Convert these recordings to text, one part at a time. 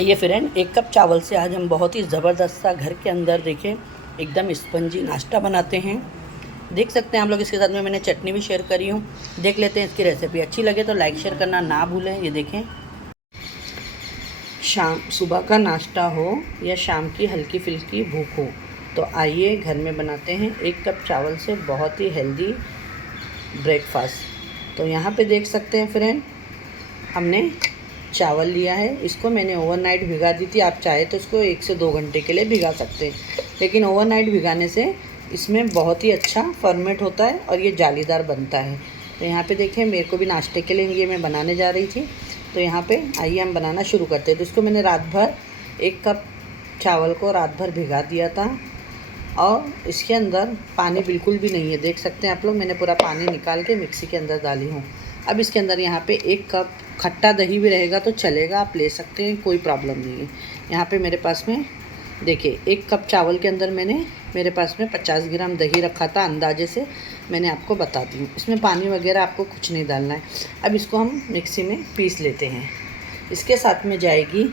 आइए friend, 1 cup चावल से आज हम बहुत ही ज़बरदस्त सा घर के अंदर देखें एकदम स्पंजी नाश्ता बनाते हैं। देख सकते हैं आप लोग, इसके साथ में मैंने चटनी भी शेयर करी हूँ। देख लेते हैं इसकी रेसिपी। अच्छी लगे तो लाइक शेयर करना ना भूलें। ये देखें, सुबह का नाश्ता हो या शाम की हल्की फुल्की भूख हो तो आइए घर में बनाते हैं 1 कप चावल से बहुत ही हेल्दी ब्रेकफास्ट। तो यहाँ पे देख सकते हैं फ्रेंड, हमने चावल लिया है। इसको मैंने ओवरनाइट भिगा दी थी। आप चाहे तो इसको 1 से 2 घंटे के लिए भिगा सकते हैं, लेकिन ओवरनाइट भिगाने से इसमें बहुत ही अच्छा फर्मेंट होता है और ये जालीदार बनता है। तो यहाँ पे देखें, मेरे को भी नाश्ते के लिए ये मैं बनाने जा रही थी। तो यहाँ पे आइए हम बनाना शुरू करते हैं। तो इसको मैंने रात भर 1 कप चावल को रात भर भिगा दिया था और इसके अंदर पानी बिल्कुल भी नहीं है। देख सकते हैं आप लोग, मैंने पूरा पानी निकाल के मिक्सी के अंदर डाली हूँ। अब इसके अंदर यहाँ पे 1 कप खट्टा दही भी रहेगा तो चलेगा, आप ले सकते हैं, कोई प्रॉब्लम नहीं है। यहाँ पे मेरे पास में देखिए 1 कप चावल के अंदर मेरे पास में 50 ग्राम दही रखा था अंदाजे से, मैंने आपको बता दी हूँ। इसमें पानी वगैरह आपको कुछ नहीं डालना है। अब इसको हम मिक्सी में पीस लेते हैं। इसके साथ में जाएगी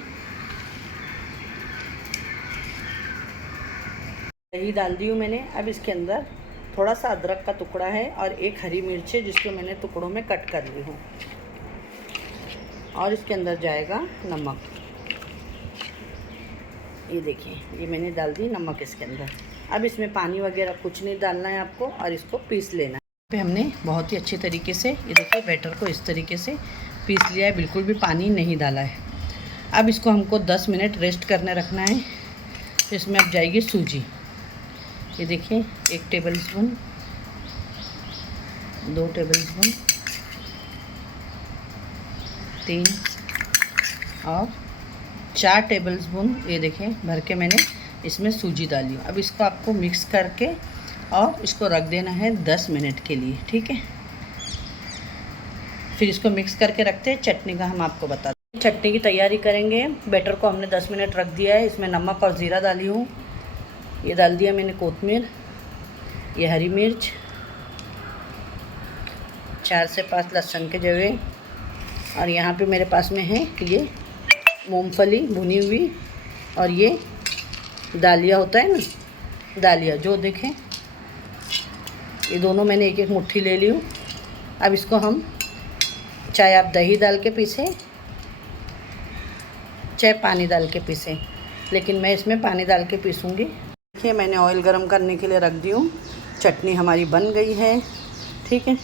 दही डाल दी हूँ मैंने। अब इसके अंदर थोड़ा सा अदरक का टुकड़ा है और 1 हरी मिर्च है जिसको मैंने टुकड़ों में कट कर ली हूँ। और इसके अंदर जाएगा नमक। ये देखिए, ये मैंने डाल दी नमक इसके अंदर। अब इसमें पानी वगैरह कुछ नहीं डालना है आपको और इसको पीस लेना है। पे हमने बहुत ही अच्छे तरीके से ये देखिए बैटर को इस तरीके से पीस लिया है, बिल्कुल भी पानी नहीं डाला है। अब इसको हमको 10 मिनट रेस्ट करने रखना है। तो इसमें अब जाएगी सूजी। ये देखिए 1 टेबल स्पून, 2 टेबल स्पून, 3 और 4 टेबल स्पून ये देखें भर के मैंने इसमें सूजी डाली। अब इसको आपको मिक्स करके और इसको रख देना है 10 मिनट के लिए, ठीक है। फिर इसको मिक्स करके रखते हैं। चटनी का हम आपको बता दें, चटनी की तैयारी करेंगे। बैटर को हमने 10 मिनट रख दिया है। इसमें नमक और ज़ीरा डाली हूँ। ये डाल दिया मैंने कोतमीर, ये हरी मिर्च, 4 से 5 लहसुन के जवे, और यहाँ पे मेरे पास में है ये मूंगफली भुनी हुई, और ये दालिया होता है ना, दालिया जो देखें, ये दोनों मैंने 1-1 मुट्ठी ले ली हूँ। अब इसको हम चाहे आप दही डाल के पीसें चाहे पानी डाल के पीसें, लेकिन मैं इसमें पानी डाल के पीसूँगी। देखिए मैंने ऑयल गरम करने के लिए रख दी हूँ। चटनी हमारी बन गई है, ठीक है।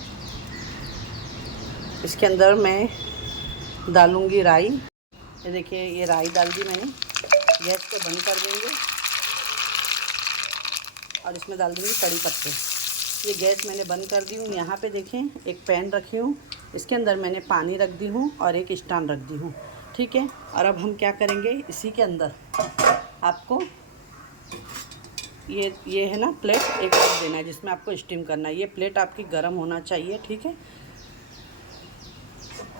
इसके अंदर मैं डालूँगी राई। ये देखिए, ये राई डाल दी मैंने। गैस को बंद कर देंगे और इसमें डाल दूँगी कड़ी पत्ते। ये गैस मैंने बंद कर दी हूँ। यहाँ पे देखें एक पैन रखी हूँ, इसके अंदर मैंने पानी रख दी हूँ और एक स्टैंड रख दी हूँ, ठीक है। और अब हम क्या करेंगे, इसी के अंदर आपको ये है ना प्लेट एक रख देना है जिसमें आपको स्टीम करना है। ये प्लेट आपकी गर्म होना चाहिए, ठीक है।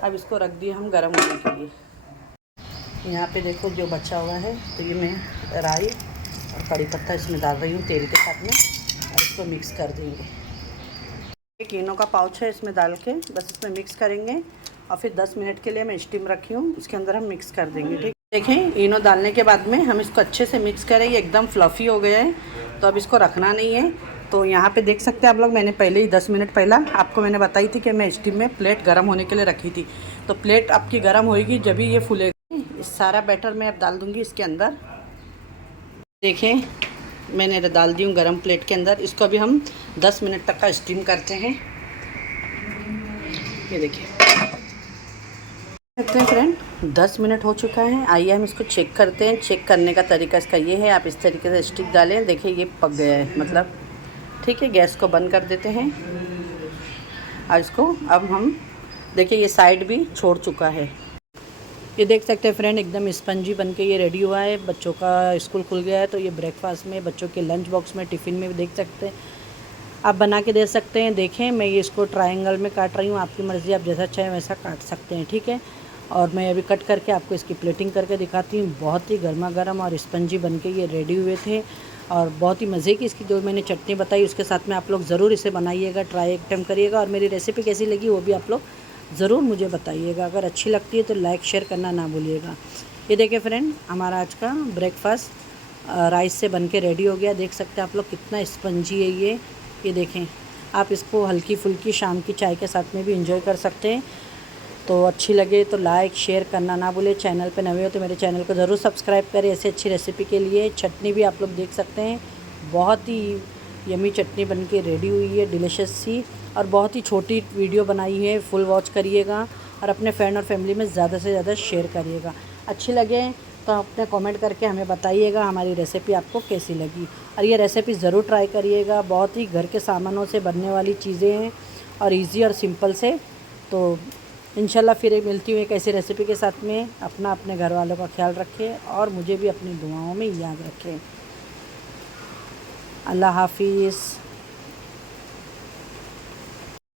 अब इसको रख दिए हम गर्म होने के लिए। यहाँ पे देखो जो बचा हुआ है, तो ये मैं राई और कड़ी पत्ता इसमें डाल रही हूँ तेल के साथ में, और इसको मिक्स कर देंगे। एक इनो का पाउच है, इसमें डाल के बस इसमें मिक्स करेंगे और फिर 10 मिनट के लिए मैं स्टीम रखी हूँ, उसके अंदर हम मिक्स कर देंगे, ठीक। देखें, इनो डालने के बाद में हम इसको अच्छे से मिक्स करें। ये एकदम फ्लफ़ी हो गया है, तो अब इसको रखना नहीं है। तो यहाँ पे देख सकते हैं आप लोग, मैंने पहले ही 10 मिनट पहला आपको मैंने बताई थी कि मैं स्टीम में प्लेट गर्म होने के लिए रखी थी। तो प्लेट आपकी गर्म होएगी जब ही ये फूलेगा। इस सारा बैटर मैं अब डाल दूँगी इसके अंदर। देखें मैंने डाल दी हूँ गरम प्लेट के अंदर। इसको अभी हम 10 मिनट तक का स्टीम करते हैं। ये देखिए देखते हैं फ्रेंड, 10 मिनट हो चुका है। आइए हम इसको चेक करते हैं। चेक करने का तरीका इसका ये है, आप इस तरीके से स्टिक डालें। देखिए ये पक गया है, मतलब ठीक है। गैस को बंद कर देते हैं और इसको अब हम देखिए ये साइड भी छोड़ चुका है। ये देख सकते हैं फ्रेंड, एकदम स्पंजी बन के ये रेडी हुआ है। बच्चों का स्कूल खुल गया है तो ये ब्रेकफास्ट में, बच्चों के लंच बॉक्स में, टिफ़िन में भी देख सकते हैं, आप बना के दे सकते हैं। देखें मैं ये इसको ट्रायंगल में काट रही हूँ, आपकी मर्ज़ी, आप जैसा चाहें वैसा काट सकते हैं, ठीक है। और मैं अभी कट करके आपको इसकी प्लेटिंग करके दिखाती हूँ। बहुत ही गर्मा गर्म और स्पंजी बन के ये रेडी हुए थे और बहुत ही मज़े की इसकी जो मैंने चटनी बताई उसके साथ में आप लोग ज़रूर इसे बनाइएगा, ट्राई अटेम्प्ट करिएगा। और मेरी रेसिपी कैसी लगी वो भी आप लोग ज़रूर मुझे बताइएगा। अगर अच्छी लगती है तो लाइक शेयर करना ना भूलिएगा। ये देखिए फ्रेंड, हमारा आज का ब्रेकफास्ट राइस से बन के रेडी हो गया। देख सकते हैं आप लोग कितना स्पंजी है ये देखें। आप इसको हल्की फुल्की शाम की चाय के साथ में भी इंजॉय कर सकते हैं। तो अच्छी लगे तो लाइक शेयर करना ना भूले। चैनल पे नए हो तो मेरे चैनल को ज़रूर सब्सक्राइब करें ऐसे अच्छी रेसिपी के लिए। चटनी भी आप लोग देख सकते हैं, बहुत ही यमी चटनी बन के रेडी हुई है, डिलीशियस सी। और बहुत ही छोटी वीडियो बनाई है, फुल वॉच करिएगा और अपने फ्रेंड और फैमिली में ज़्यादा से ज़्यादा शेयर करिएगा। अच्छी लगे तो अपने कमेंट करके हमें बताइएगा हमारी रेसिपी आपको कैसी लगी। और ये रेसिपी ज़रूर ट्राई करिएगा, बहुत ही घर के सामानों से बनने वाली चीज़ें हैं और ईज़ी और सिंपल से। तो इंशाल्लाह फिर मिलती हूँ एक ऐसी रेसिपी के साथ में। अपने घर वालों का ख्याल रखें और मुझे भी अपनी दुआओं में याद रखें। अल्लाह हाफिज़।